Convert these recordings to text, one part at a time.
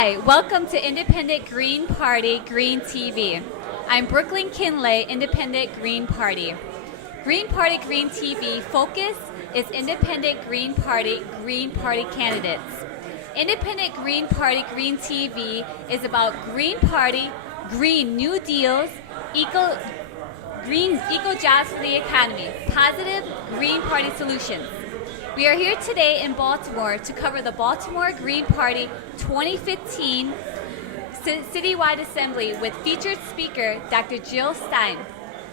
Hi, welcome to Independent Green Party Green TV. I'm Brooklyn Kinley, Independent Green Party. Green Party Green TV focus is Independent Green Party candidates. Independent Green Party Green TV is about Green Party, Green New Deals, eco jobs for the economy, positive Green Party solutions. We are here today in Baltimore to cover the Baltimore Green Party 2015 Citywide Assembly with featured speaker Dr. Jill Stein.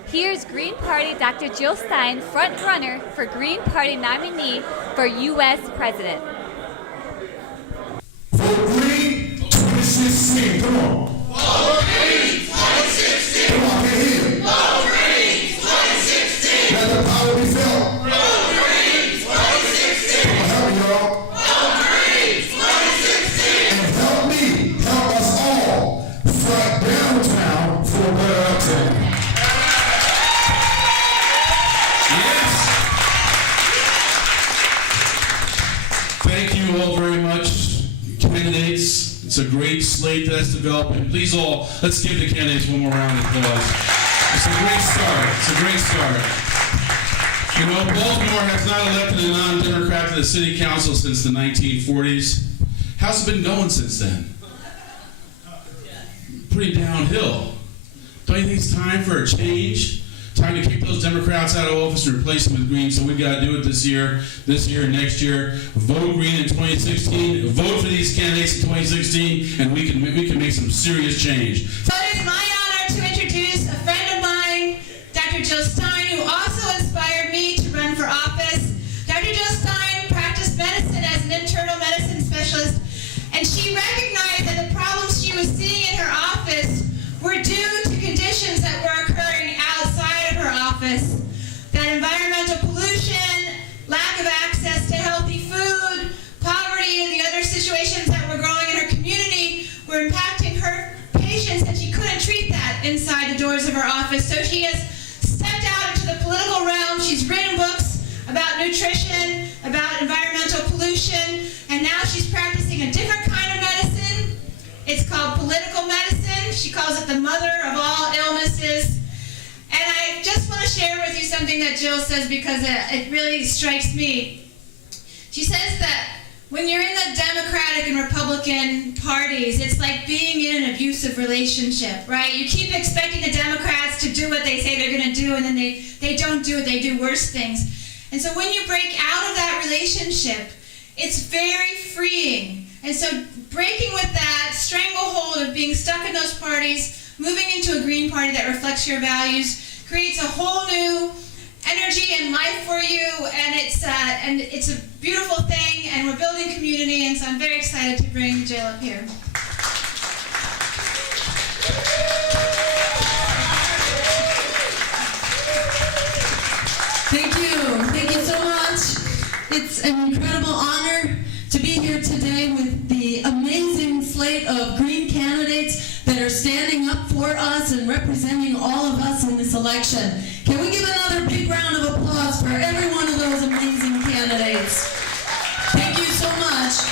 Here's Green Party Dr. Jill Stein, front runner for Green Party nominee for U.S. President. Vote Green 2016, come on. Vote Green 2016. Come on, I can't hear you. Vote Green 2016. Let the power be felt. Vote Green 2016. Come on, help me, y'all. Vote Green 2016. And help me, help us all fight downtown for a better uptown. Yes. Thank you all very much, candidates. It's a great slate that's developing. Please all, let's give the candidates one more round of applause. It's a great start. It's a great start. You know, Baltimore has not elected a non-Democrat to the city council since the 1940s. How's it been going since then? Pretty downhill. Don't you think it's time for a change? Time to kick those Democrats out of office and replace them with Green, so we've got to do it this year, and next year. Vote Green in 2016. Vote for these candidates in 2016, and we can make some serious change. So it is my honor to introduce a friend of mine, Dr. Jill Stein, who also inspired me to run for office. Dr. Jill Stein practiced medicine as an internal medicine specialist, and she recognized that the problems she was seeing in her office were due to conditions that were occurring outside of her office. That environmental pollution, lack of access to healthy food, poverty, and the other situations that were growing in her community were impacting her patients, and she couldn't treat that inside the doors of her office. So she has stepped out into the political realm. She's written books about nutrition, about environmental pollution, and now she's practicing a different kind of medicine. It's called political medicine. She calls it the mother of all illnesses. And I just want to share with you something that Jill says, because it really strikes me. She says that when you're in the Democratic and Republican parties, it's like being in an abusive relationship, right? You keep expecting the Democrats to do what they say they're going to do, and then they don't do it. They do worse things. And so when you break out of that relationship, it's very freeing. And so breaking with that stranglehold of being stuck in those parties, moving into a Green Party that reflects your values, creates a whole new energy and life for you, and it's a beautiful thing, and we're building community, and so I'm very excited to bring Jill up here. Thank you so much. It's an incredible honor to be here today with the amazing slate of Green candidates that are standing up for us and representing all of us in this election. Can we give another big round of applause for every one of those amazing candidates? Thank you so much.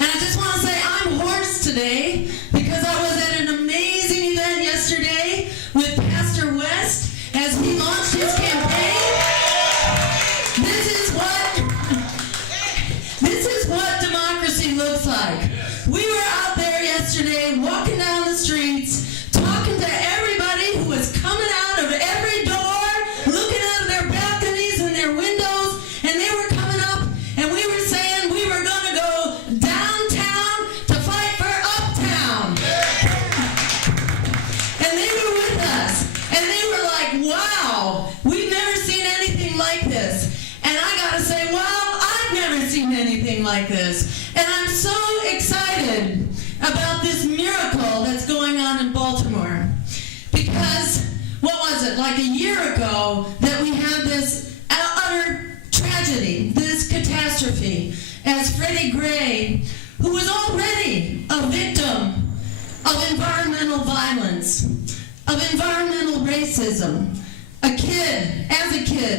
And I just want to say I'm hoarse today because I was at an amazing event yesterday with Pastor West as he launched his campaign. This is what democracy looks like. We were out there yesterday walking down the streets, talking to everybody who was coming out of every door, looking out of their balconies and their windows, and they were coming up, and we were saying we were going to go downtown to fight for uptown. And they were with us, and they were like, wow, we've never seen anything like this. And I got to say, well, I've never seen anything like this. And I'm so excited about this miracle that's going on in Baltimore. Because, what was it, like a year ago that we had this utter tragedy, this catastrophe, as Freddie Gray, who was already a victim of environmental violence, of environmental racism, a kid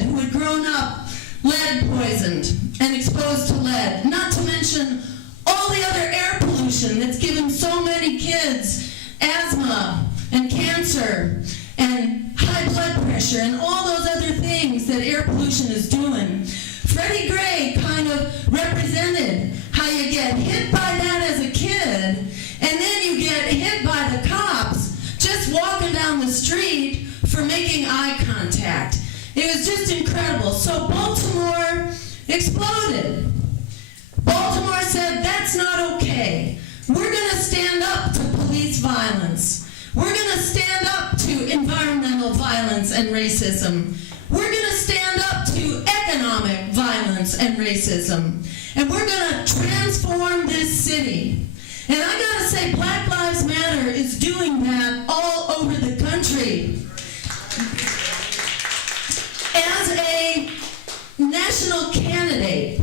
who had grown up lead poisoned and exposed to lead, not to mention all the other air pollution that's given so many kids asthma and cancer and high blood pressure and all those other things that air pollution is doing. Freddie Gray kind of represented how you get hit by that as a kid, and then you get hit by the cops just walking down the street for making eye contact. It was just incredible. So Baltimore exploded. Baltimore said, that's not okay. We're going to stand up to police violence. We're going to stand up to environmental violence and racism. We're going to stand up to economic violence and racism. And we're going to transform this city. And I got to say, Black Lives Matter is doing that all over the country. As a national candidate,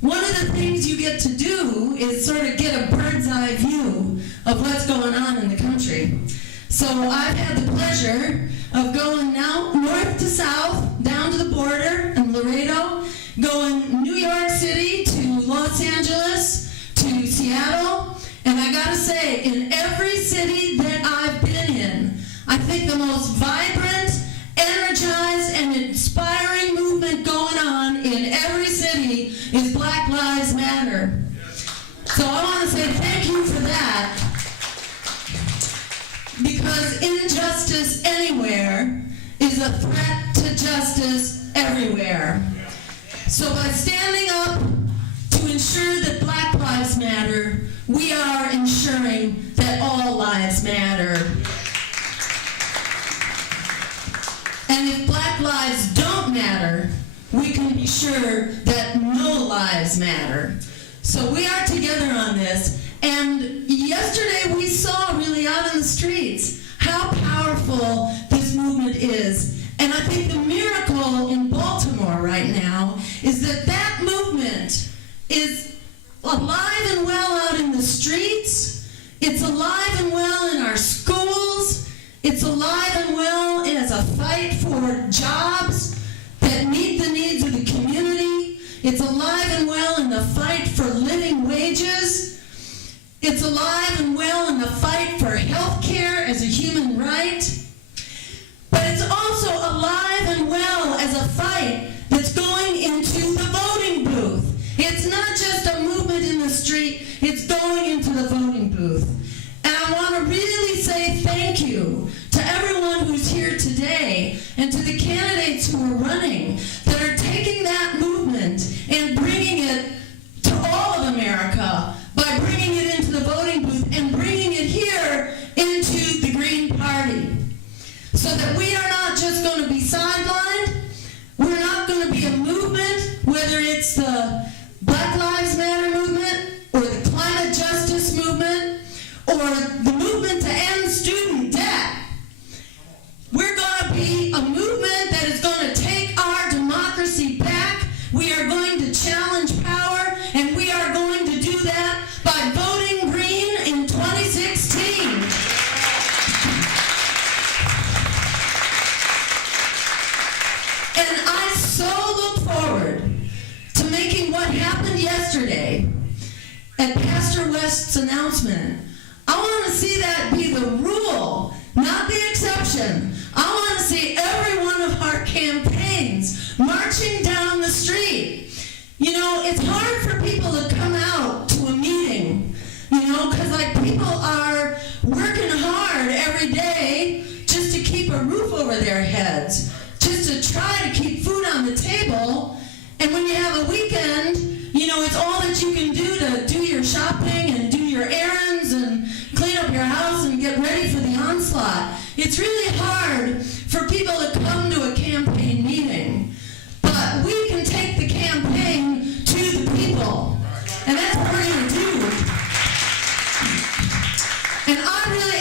one of the things you get to do is sort of get a bird's eye view of what's going on in the country. So I've had the pleasure of going now north to south, down to the border in Laredo, going New York City to Los Angeles to Seattle, and I gotta say, in every city that I've been in, I think the most vibrant, energized, and inspiring movement going on in every city is Black Lives Matter. So I want to say thank you for that, because injustice anywhere is a threat to justice everywhere. So by standing up to ensure that Black Lives Matter, we are ensuring that all lives matter. And if Black lives don't matter, we can be sure that no lives matter. So we are together on this. And yesterday we saw really out in the streets how powerful this movement is. And I think the miracle in Baltimore right now is that that movement is alive and well out in the streets. It's alive and well in our schools. It's alive and well as a fight for jobs that meet the needs of the community. It's alive and well in the fight for living wages. It's alive and well in the fight for health care as a human right. But it's also alive and well as a fight that's going into the voting booth. It's not just a movement in the street, it's going into the voting booth. And I want to really say thank you to everyone who's here today and to the candidates who are running that are taking that movement and bringing it to all of America by bringing it into the voting booth and bringing it here into the Green Party. So that we are not just going to be sidelined, we're not going to be a movement, whether it's the Black Lives Matter movement or the climate justice movement or the movement to end student debt. We're going to be a movement that is going to take our democracy back. We are going to challenge power, and we are going to do that by voting green in 2016. And I so look forward to making what happened yesterday at Pastor West's announcement. I want to see that be the rule, not the exception. I want to see every one of our campaigns marching down the street. You know, it's hard for people to come out to a meeting, you know, because like people are working hard every day just to keep a roof over their heads, just to try to keep food on the table. And when you have a weekend, you know, it's all that you can do to do your shopping and do your errands and clean up your house and get ready for the onslaught. It's really hard for people to come to a campaign meeting. But we can take the campaign to the people. And that's what we're going to do. And I really,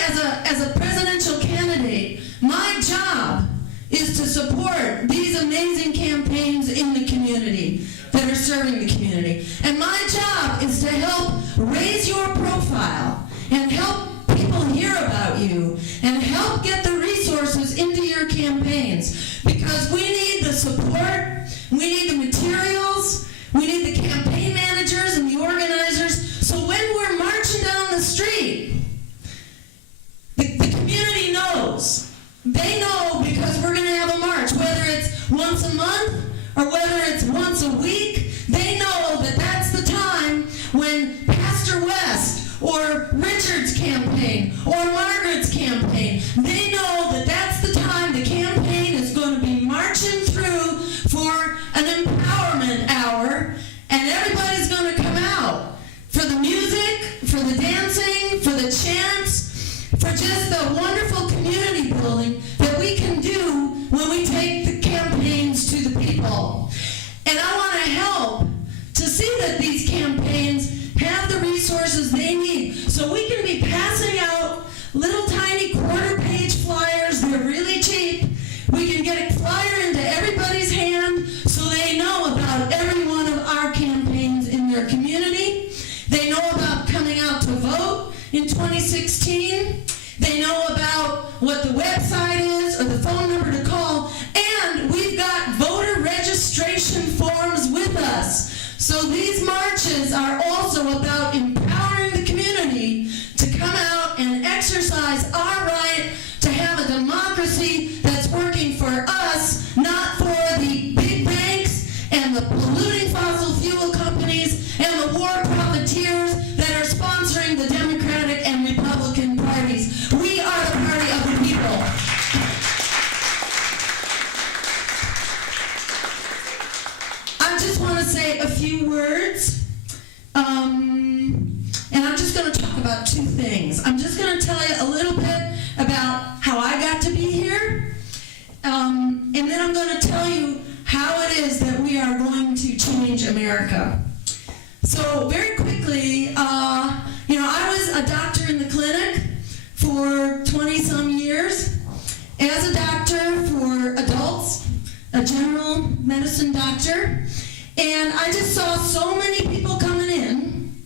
as a presidential candidate, my job is to support these amazing campaigns in the community that are serving the community. And my job is to help raise your profile and help people hear about you and help get the resources into your campaigns, because we need the support, we need the materials, we need the campaign managers and the organizers, so just the wonderful community building that we can do when we take the campaigns to the people. And I want to help to see that these campaigns have the resources they need. So we can be passing out little tiny quarter-page flyers. They're really cheap. We can get a flyer into everybody's hand so they know about every one of our campaigns in their community. They know about coming out to vote in 2016. They know about what the website is or the phone number to call. And we've got voter registration forms with us. So these marches are also about empowering the community to come out and exercise our right to have a democracy that's working for us, not for the big banks and the polluting fossil fuel companies and the war profiteers that are sponsoring the Democratic and Republican parties. We are the party of the people. I just want to say a few words. And I'm just going to talk about two things. I'm just going to tell you a little bit about how I got to be here. And then I'm going to tell you how it is that we are going to change America. So very quickly, I was a doctor in the clinic for 20-some years. As a doctor for adults, a general medicine doctor. And I just saw so many people coming in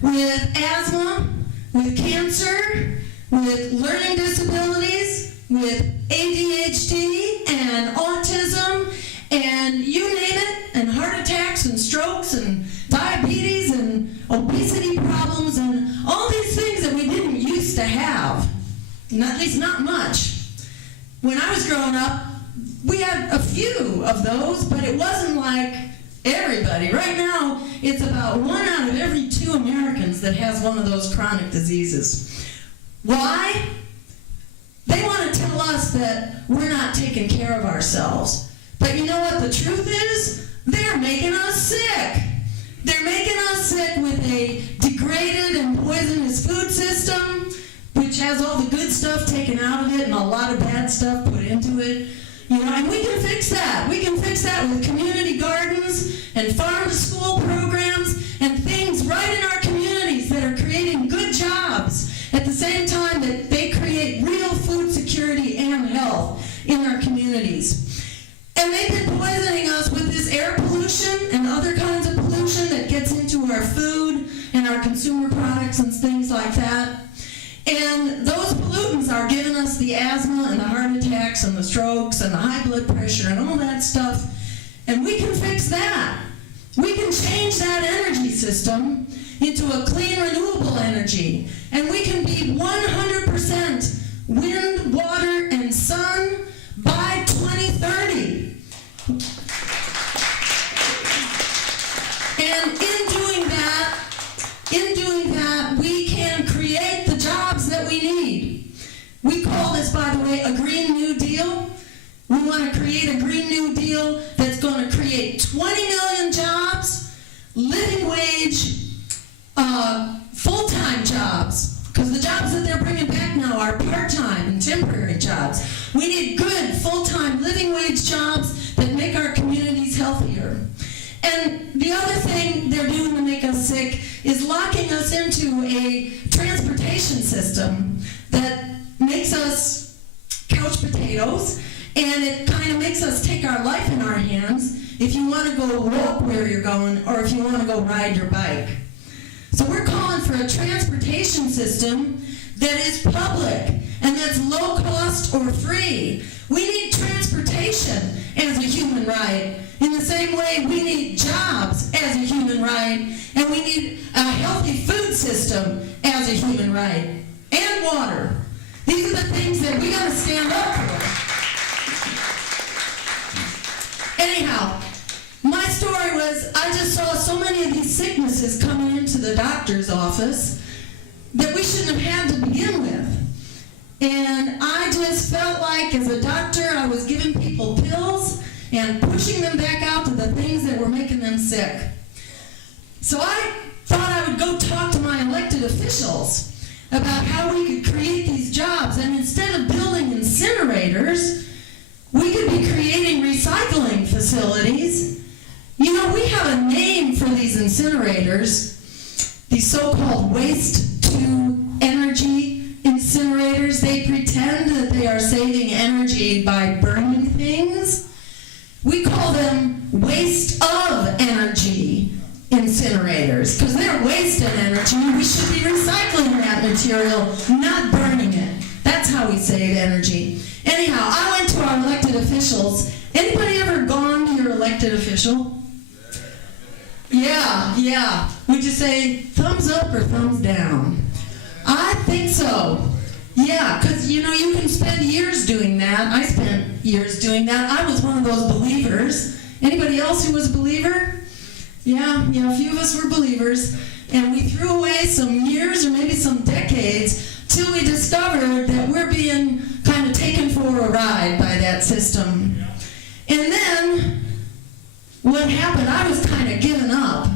with asthma, with cancer, with learning disabilities, with ADHD and autism, and you name it, and heart attacks and strokes and diabetes and obesity problems and all these things that we didn't used to have, at least not much. When I was growing up, we had a few of those, but it wasn't like everybody. Right now, it's about 1 out of every 2 Americans that has one of those chronic diseases. Why? They want to tell us that we're not taking care of ourselves. But you know what the truth is? They're making us sick. They're making us sick with a degraded and poisonous food system, which has all the good stuff taken out of it and a lot of bad stuff put into it. And we can fix that. We can fix that with community gardens and farm-to-school programs and things right in our communities that are creating good jobs at the same time that they create real food security and health in our communities. And they've been poisoning us with this air pollution and other kinds of pollution that gets into our food and our consumer products and things like that. And those pollutants are giving us the asthma and the heart attacks and the strokes and the high blood pressure and all that stuff. And we can fix that. We can change that energy system into a clean, renewable energy. And we can be 100% wind, water, and sun by 2030. And in doing that, we can create the jobs that we need. We call this, by the way, a Green New Deal. We want to create a Green New Deal that's going to create 20 million jobs, living wage, full-time jobs, because the jobs that they're bringing back now are part-time and temporary jobs. We need good, full-time, living wage jobs that make our communities healthier. And the other thing they're doing to make us sick is locking us into a transportation system that makes us couch potatoes, and it kind of makes us take our life in our hands if you want to go walk where you're going or if you want to go ride your bike. So we're calling for a transportation system that is public and that's low cost or free. We need transportation as a human right. In the same way, we need jobs as a human right, and we need a healthy food system as a human right, and water. These are the things that we got to stand up for. Anyhow, my story was I just saw so many of these sicknesses coming into the doctor's office that we shouldn't have had to begin with. And I just felt like as a doctor I was giving people pills and pushing them back out to the things that were making them sick. So I thought I would go talk to my elected officials. about how we could create these jobs. And instead of building incinerators, we could be creating recycling facilities. You know, we have a name for these incinerators, these so-called waste-to-energy incinerators. They pretend that they are saving energy by burning things. We call them waste-of-energy incinerators, because they're wasting energy. We should be recycling that material, not burning it. That's how we save energy. Anyhow, I went to our elected officials. Anybody ever gone to your elected official? Yeah. Would you say thumbs up or thumbs down? I think so. Yeah, because you know, you can spend years doing that. I spent years doing that. I was one of those believers. Anybody else who was a believer? Yeah, a few of us were believers. And we threw away some years or maybe some decades till we discovered that we're being kind of taken for a ride by that system. And then what happened, I was kind of giving up.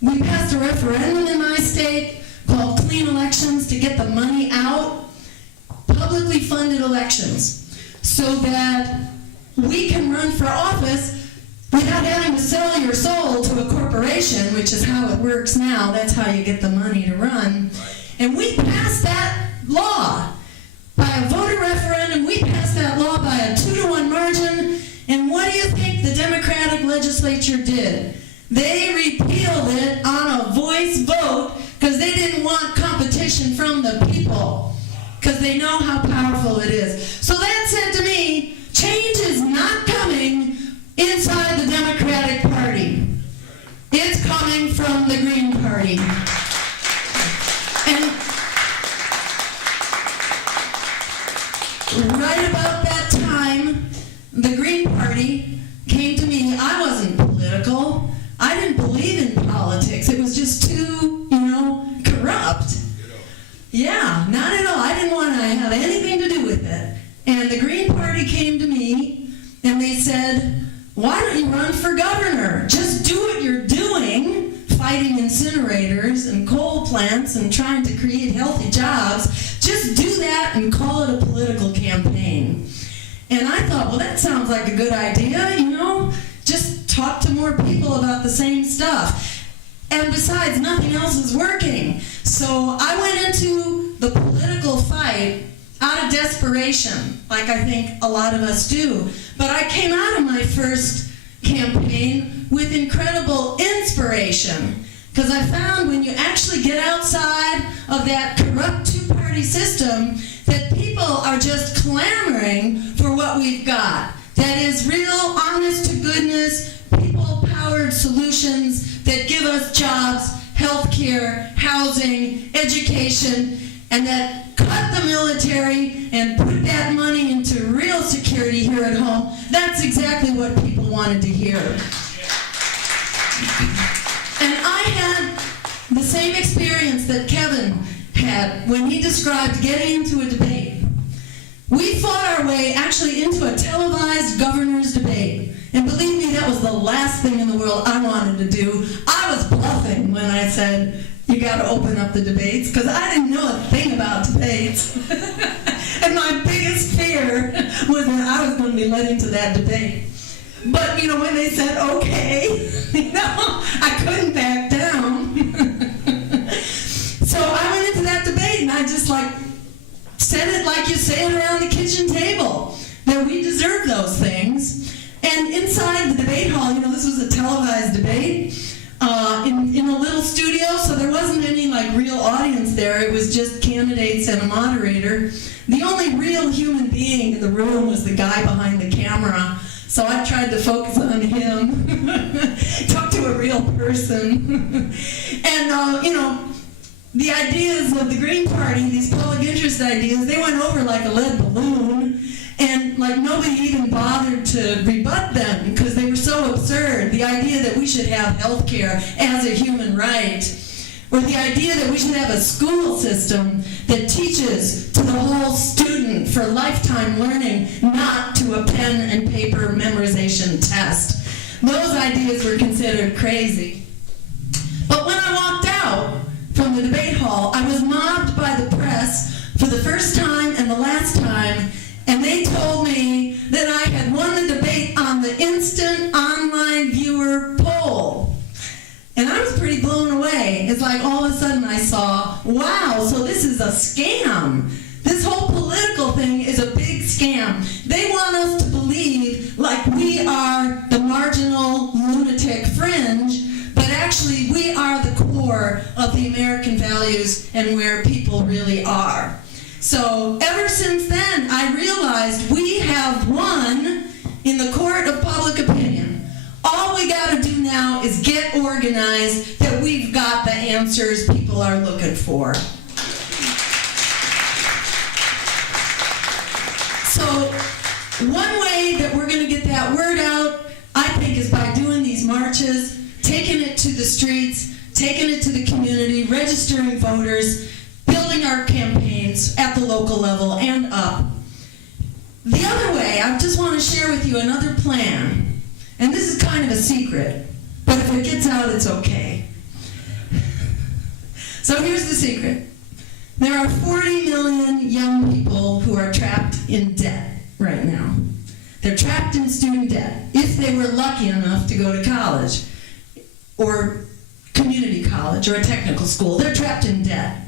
We passed a referendum in my state called Clean Elections to get the money out, publicly funded elections, so that we can run for office without having to sell your soul to a corporation, which is how it works now. That's how you get the money to run. And we passed that law by a voter referendum. We passed that law by a 2-to-1 margin. And what do you think the Democratic legislature did? They repealed it on a voice vote because they didn't want competition from the people, because they know how powerful it is. So that said to me, change is not coming inside the Democratic Party. It's coming from the Green Party. And right about that time, the Green Party came to me. I wasn't political. I didn't believe in politics. It was just too, corrupt. Yeah, not at all. I didn't want to have anything to do with it. And the Green Party came to me and they said, why don't you run for governor? Just do what you're doing, fighting incinerators and coal plants and trying to create healthy jobs. Just do that and call it a political campaign. And I thought, well, that sounds like a good idea, just talk to more people about the same stuff. And besides, nothing else is working. So I went into the political fight out of desperation, like I think a lot of us do. But I came out of my first campaign with incredible inspiration, because I found when you actually get outside of that corrupt two-party system, that people are just clamoring for what we've got. That is real, honest-to-goodness, people-powered solutions that give us jobs, health care, housing, education, and that cut the military and put that money into real security here at home. That's exactly what people wanted to hear. And I had the same experience that Kevin had when he described getting into a debate. We fought our way actually into a televised governor's debate. And believe me, that was the last thing in the world I wanted to do. I was bluffing when I said, you got to open up the debates, because I didn't know a thing about debates. And my biggest fear was that I was going to be led into that debate. But, when they said, okay, I couldn't back down. So I went into that debate, and I just, said it like you say it around the kitchen table, that we deserve those things. And inside the debate hall, this was a televised debate, in a little studio, so there wasn't any real audience there. It was just candidates and a moderator. The only real human being in the room was the guy behind the camera. So I tried to focus on him, talk to a real person. And, the ideas of the Green Party, these public interest ideas, they went over like a lead balloon. And nobody even bothered to rebut them because they were so absurd. The idea that we should have health care as a human right, or the idea that we should have a school system that teaches to the whole student for lifetime learning, not to a pen and paper memorization test. Those ideas were considered crazy. But when I walked out from the debate hall, I was mobbed by the press press for the first time and the last time, and they told me that I had won the debate on the instant online viewer poll. And I was pretty blown away. It's like all of a sudden I saw, wow, so this is a scam. This whole political thing is a big scam. They want us to believe like we are the marginal lunatic fringe, but actually we are the core of the American values and where people really are. So ever since then, I realized we have won in the court of public opinion. All we got to do now is get organized that we've got the answers people are looking for. So one way that we're going to get that word out, I think, is by doing these marches, taking it to the streets, taking it to the community, registering voters, building our campaigns at the local level and up. The other way, I just want to share with you another plan. And this is kind of a secret, but if it gets out, it's okay. So here's the secret. There are 40 million young people who are trapped in debt right now. They're trapped in student debt. If they were lucky enough to go to college, or community college, or a technical school, they're trapped in debt.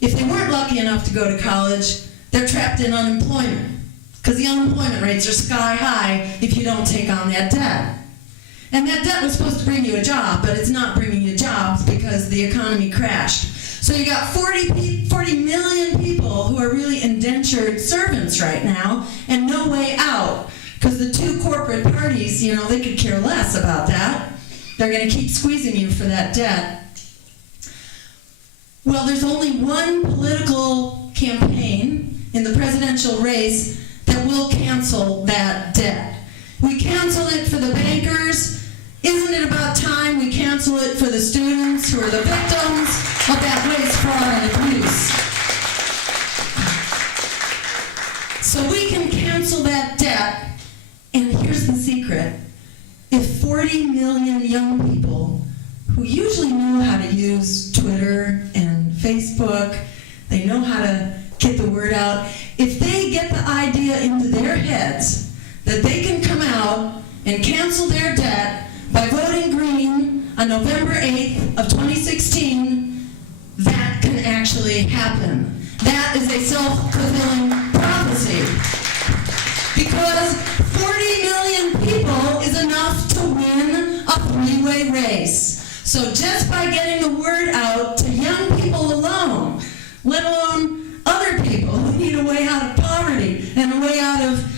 If they weren't lucky enough to go to college, they're trapped in unemployment, because the unemployment rates are sky high if you don't take on that debt. And that debt was supposed to bring you a job, but it's not bringing you jobs because the economy crashed. So you got 40 million people who are really indentured servants right now and no way out, because the two corporate parties, they could care less about that. They're going to keep squeezing you for that debt. Well, there's only one political campaign in the presidential race that will cancel that debt. We canceled it for the bankers. Isn't it about time we cancel it for the students who are the victims of that waste, fraud, and abuse? So we can cancel that debt, and here's the secret. If 40 million young people who usually know how to use Twitter and Facebook, they know how to get the word out, if they get the idea into their heads that they can come out and cancel their debt by voting green on November 8th of 2016, that can actually happen. That is a self-fulfilling prophecy. Because 40 million people is enough to win a three-way race. So just by getting the word out to young people alone, let alone other people who need a way out of poverty and a way out of,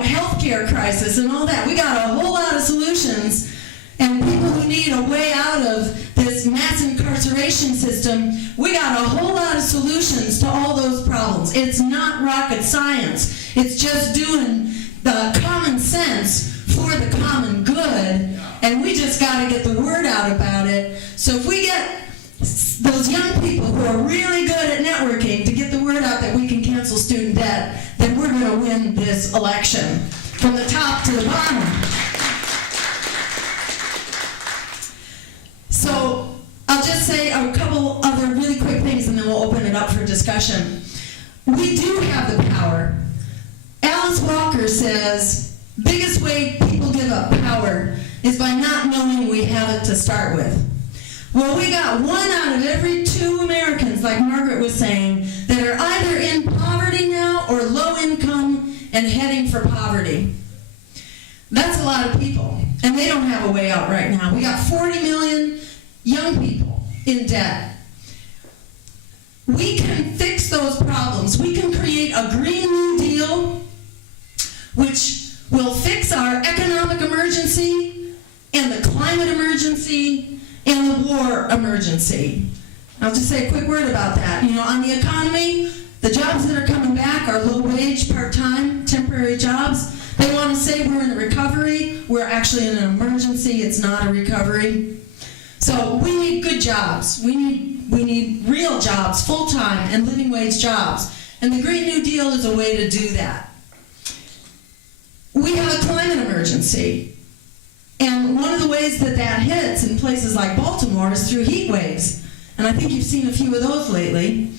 healthcare crisis and all that. We got a whole lot of solutions, and people who need a way out of this mass incarceration system, we got a whole lot of solutions to all those problems. It's not rocket science. It's just doing the common sense for the common good, and we just got to get the word out about it. So if we get those young people who are really good at networking to get the word out that we can cancel student debt, then we're going to win this election from the top to the bottom. So I'll just say a couple other really quick things and then we'll open it up for discussion. We do have the power. Alice Walker says, biggest way people give up power is by not knowing we have it to start with. Well, we got 1 out of every 2 Americans, like Margaret was saying, that are either in poverty now or low income and heading for poverty. That's a lot of people, and they don't have a way out right now. We got 40 million young people in debt. We can fix those problems. We can create a Green New Deal, which will fix our economic emergency and the climate emergency and the war emergency. I'll just say a quick word about that. On the economy, the jobs that are coming back are low-wage, part-time, temporary jobs. They want to say we're in a recovery. We're actually in an emergency. It's not a recovery. So we need good jobs. We need real jobs, full-time and living wage jobs. And the Green New Deal is a way to do that. We have a climate emergency. And one of the ways that hits in places like Baltimore is through heat waves. And I think you've seen a few of those lately.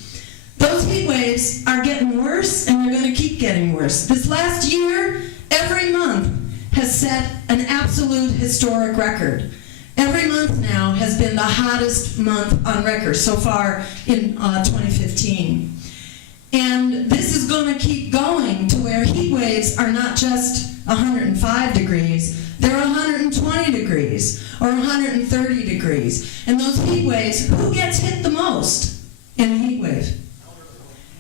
Those heat waves are getting worse, and they're going to keep getting worse. This last year, every month has set an absolute historic record. Every month now has been the hottest month on record so far in 2015. And this is going to keep going to where heat waves are not just 105 degrees, they're 120 degrees or 130 degrees. And those heat waves, who gets hit the most in a heat wave?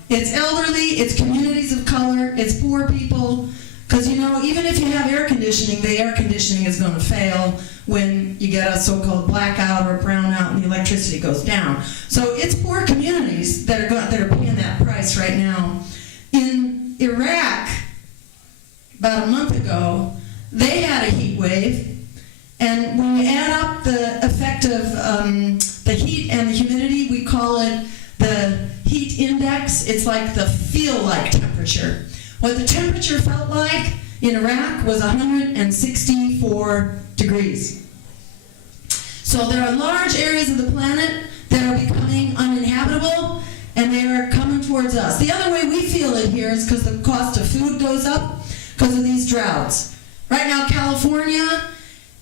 It's elderly, it's communities of color, it's poor people. Because, you know, even if you have air conditioning, the air conditioning is going to fail when you get a so-called blackout or brownout and the electricity goes down. So it's poor communities that are paying that price right now. In Iraq, about a month ago, they had a heat wave. And when we add up the effect of the heat and the humidity, we call it the heat index. It's like the feel-like temperature. What the temperature felt like in Iraq was 164 degrees. So there are large areas of the planet that are becoming uninhabitable, and they are coming towards us. The other way we feel it here is because the cost of food goes up because of these droughts. Right now, California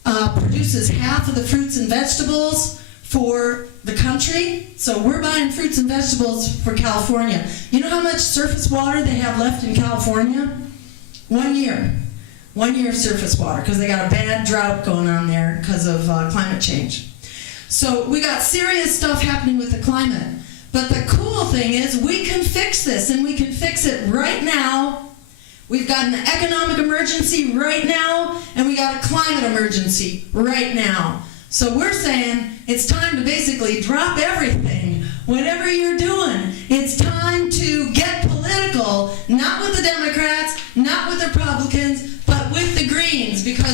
produces half of the fruits and vegetables for the country, so we're buying fruits and vegetables for California. You know how much surface water they have left in California? 1 year. 1 year of surface water, because they got a bad drought going on there because of climate change. So we got serious stuff happening with the climate. But the cool thing is we can fix this, and we can fix it right now. We've got an economic emergency right now, and we got a climate emergency right now. So we're saying it's time to basically drop everything, whatever you're doing. It's time to get political, not with the Democrats, not with the Republicans, but with the Greens, because